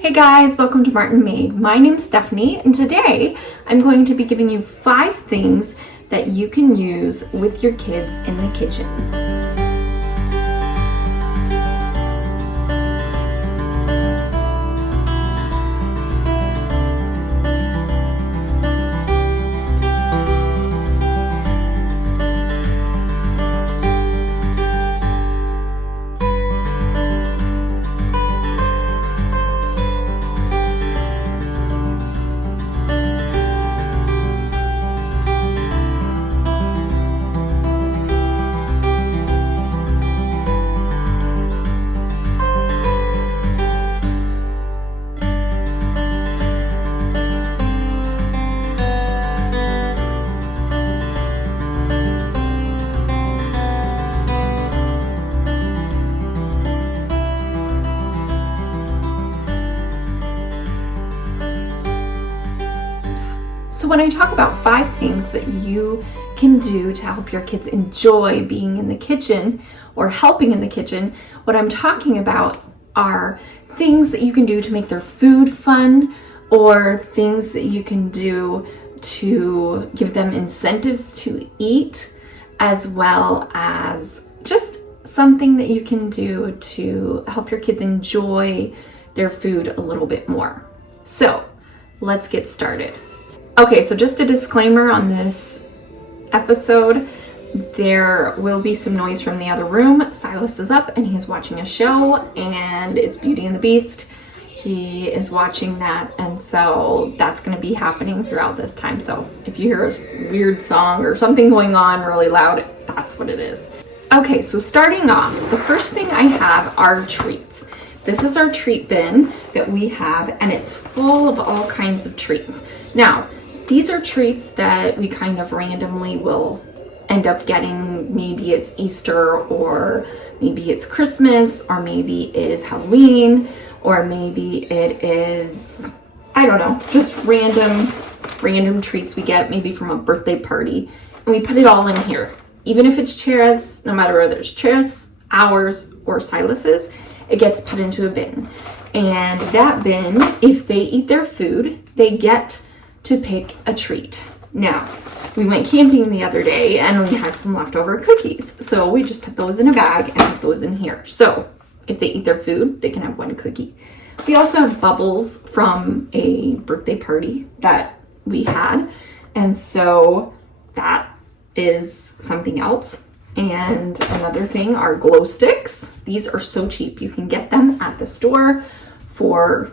Hey guys, welcome to Martinmade. My name's Stephanie, and today I'm going to be giving you 5 things that you can use with your kids in the kitchen. So when I talk about 5 things that you can do to help your kids enjoy being in the kitchen or helping in the kitchen, what I'm talking about are things that you can do to make their food fun, or things that you can do to give them incentives to eat, as well as just something that you can do to help your kids enjoy their food a little bit more. So let's get started. Okay, so just a disclaimer on this episode, there will be some noise from the other room. Silas is up and he's watching a show, and it's Beauty and the Beast. He is watching that, and so that's going to be happening throughout this time. So if you hear a weird song or something going on really loud, that's what it is. Okay, so starting off, the first thing I have are treats. This is our treat bin that we have, and it's full of all kinds of treats. Now, these are treats that we kind of randomly will end up getting. Maybe it's Easter, or maybe it's Christmas, or maybe it is Halloween, or maybe it is, I don't know, just random treats we get maybe from a birthday party. And we put it all in here. Even if it's Cherith's, no matter whether it's Cherith's, ours, or Silas's, it gets put into a bin. And that bin, if they eat their food, they get to pick a treat. Now, we went camping the other day and we had some leftover cookies. So we just put those in a bag and put those in here. So if they eat their food, they can have 1 cookie. We also have bubbles from a birthday party that we had. And so that is something else. And another thing are glow sticks. These are so cheap. You can get them at the store for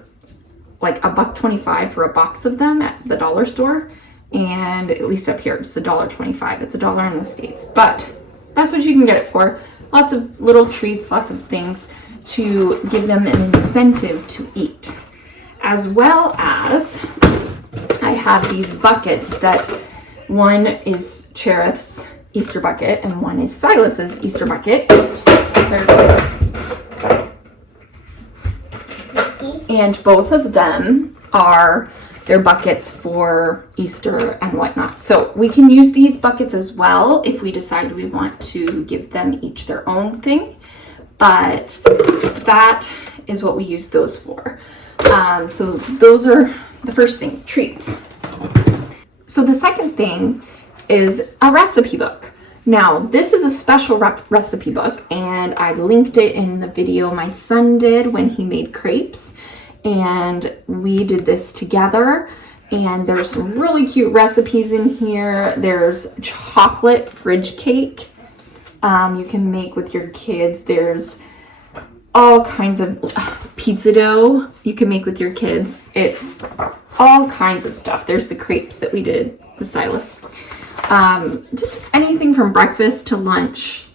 like $1.25 for a box of them at the dollar store, and at least up here it's $1.25. It's $1 in the States, but that's what you can get it for. Lots of little treats, lots of things to give them an incentive to eat. As well as I have these buckets that one is Cherith's Easter bucket and one is Silas's Easter bucket. Oops, there it goes. And both of them are their buckets for Easter and whatnot. So we can use these buckets as well if we decide we want to give them each their own thing. But that is what we use those for. So those are the first thing, treats. So the second thing is a recipe book. Now, this is a special recipe book, and I linked it in the video my son did when he made crepes. And we did this together, and there's some really cute recipes in here. There's chocolate fridge cake you can make with your kids. There's all kinds of pizza dough you can make with your kids. It's all kinds of stuff. There's the crepes that we did with Silas. Just anything from breakfast to lunch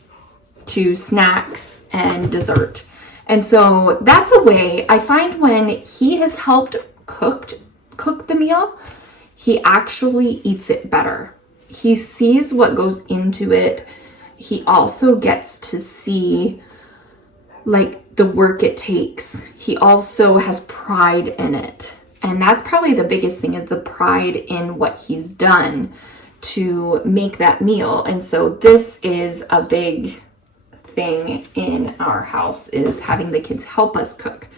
to snacks and dessert. And so that's a way I find when he has helped cook the meal, he actually eats it better. He sees what goes into it. He also gets to see like the work it takes. He also has pride in it. And that's probably the biggest thing, is the pride in what he's done to make that meal. And so this is a big thing in our house, is having the kids help us cook.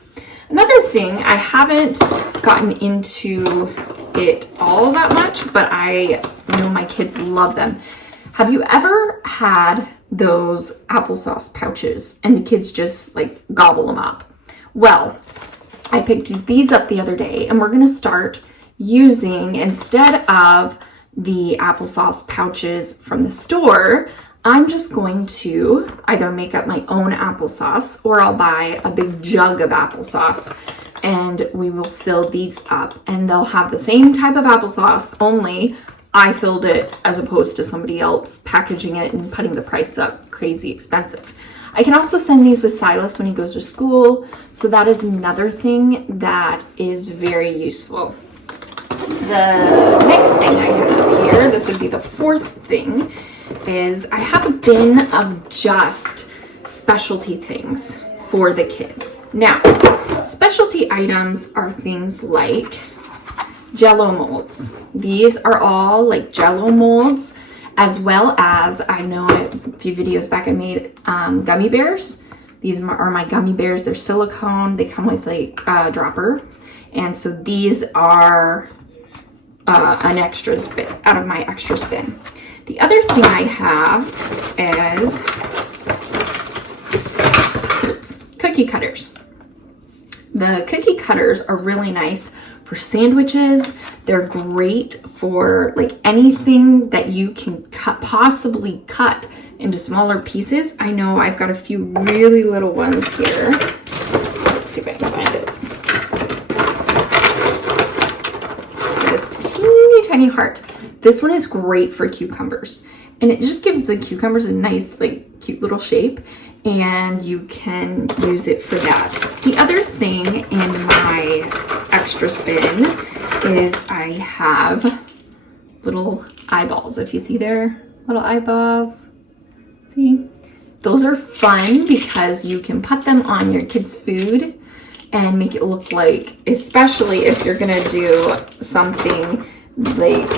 Another thing, I haven't gotten into it all that much, but I know my kids love them. Have you ever had those applesauce pouches and the kids just like gobble them up? Well, I picked these up the other day, and we're gonna start using, instead of the applesauce pouches from the store, I'm just going to either make up my own applesauce, or I'll buy a big jug of applesauce and we will fill these up, and they'll have the same type of applesauce, only I filled it as opposed to somebody else packaging it and putting the price up crazy expensive. I can also send these with Silas when he goes to school, so that is another thing that is very useful. The next thing I have here, this would be the fourth thing, is I have a bin of just specialty things for the kids. Now, specialty items are things like Jello molds. These are all like Jello molds, as well as, I know a few videos back I made gummy bears. These are my gummy bears. They're silicone. They come with like a dropper. And so these are an extras bin, out of my extras bin. The other thing I have is cookie cutters. The cookie cutters are really nice for sandwiches. They're great for like anything that you can possibly cut into smaller pieces. I know I've got a few really little ones here. Let's see if I can find it. This teeny tiny heart. This one is great for cucumbers, and it just gives the cucumbers a nice, like, cute little shape, and you can use it for that. The other thing in my extra bin is I have little eyeballs. If you see there, little eyeballs, see? Those are fun because you can put them on your kids' food and make it look like, especially if you're gonna do something like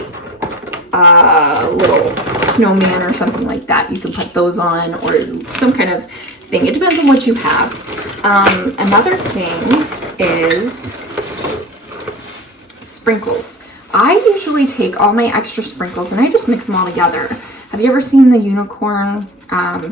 a little snowman or something like that, you can put those on, or some kind of thing. It depends on what you have. Another thing is sprinkles. I usually take all my extra sprinkles and I just mix them all together. Have you ever seen the unicorn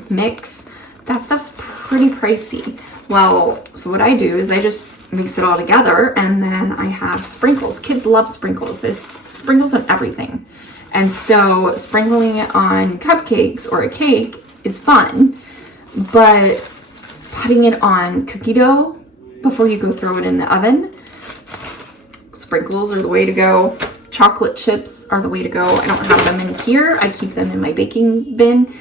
mix? That stuff's pretty pricey. Well, so what I do is I just mix it all together, and then I have sprinkles. Kids love sprinkles. There's sprinkles on everything. And so sprinkling it on cupcakes or a cake is fun, but putting it on cookie dough before you go throw it in the oven, sprinkles are the way to go. Chocolate chips are the way to go. I don't have them in here. I keep them in my baking bin,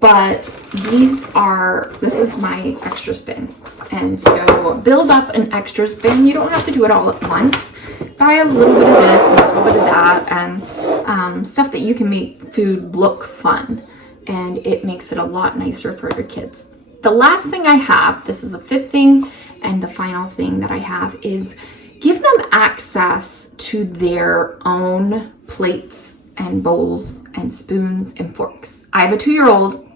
but this is my extras bin. And so build up an extras bin. You don't have to do it all at once. Buy a little bit of this and a little bit of that, and stuff that you can make food look fun, and it makes it a lot nicer for your kids. The last thing I have, this is the fifth thing and the final thing that I have, is give them access to their own plates and bowls and spoons and forks. I have a 2-year-old.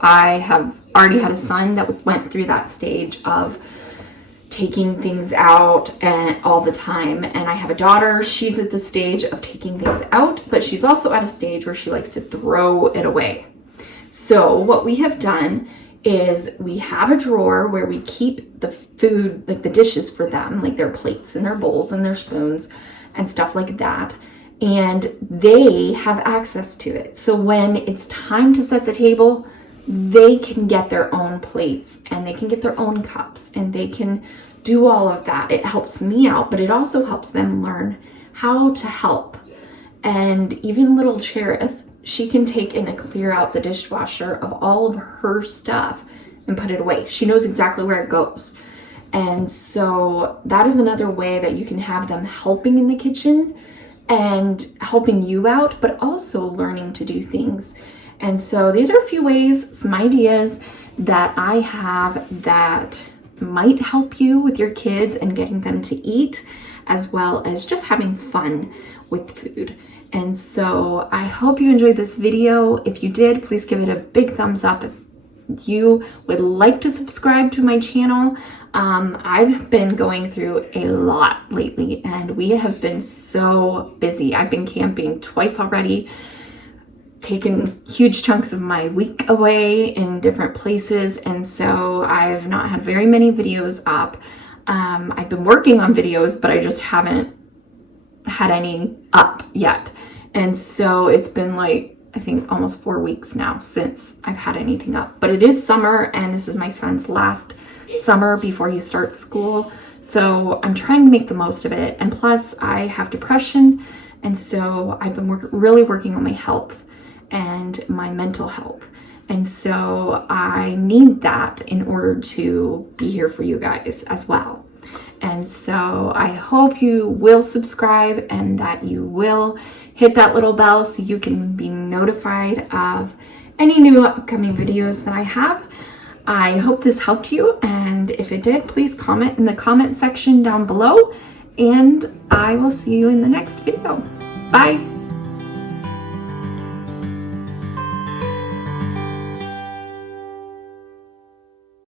I have already had a son that went through that stage of taking things out and all the time, and I have a daughter. She's at the stage of taking things out, but she's also at a stage where she likes to throw it away. So what we have done is we have a drawer where we keep the food, like the dishes for them, like their plates and their bowls and their spoons and stuff like that, and they have access to it. So when it's time to set the table, they can get their own plates and they can get their own cups and they can do all of that. It helps me out, but it also helps them learn how to help. And even little Cherith, she can take and clear out the dishwasher of all of her stuff and put it away. She knows exactly where it goes. And so that is another way that you can have them helping in the kitchen and helping you out, but also learning to do things. And so these are a few ways, some ideas that I have that might help you with your kids and getting them to eat, as well as just having fun with food. And so I hope you enjoyed this video. If you did, please give it a big thumbs up you would like to subscribe to my channel. I've been going through a lot lately and we have been so busy. I've been camping twice already, taken huge chunks of my week away in different places, and so I've not had very many videos up. I've been working on videos, but I just haven't had any up yet. And so it's been like, I think almost 4 weeks now since I've had anything up. But it is summer and this is my son's last summer before he starts school. So I'm trying to make the most of it. And plus I have depression. And so I've been really working on my health and my mental health. And so I need that in order to be here for you guys as well. And so I hope you will subscribe and that you will hit that little bell so you can be notified of any new upcoming videos that I have. I hope this helped you, and if it did, please comment in the comment section down below, and I will see you in the next video. Bye!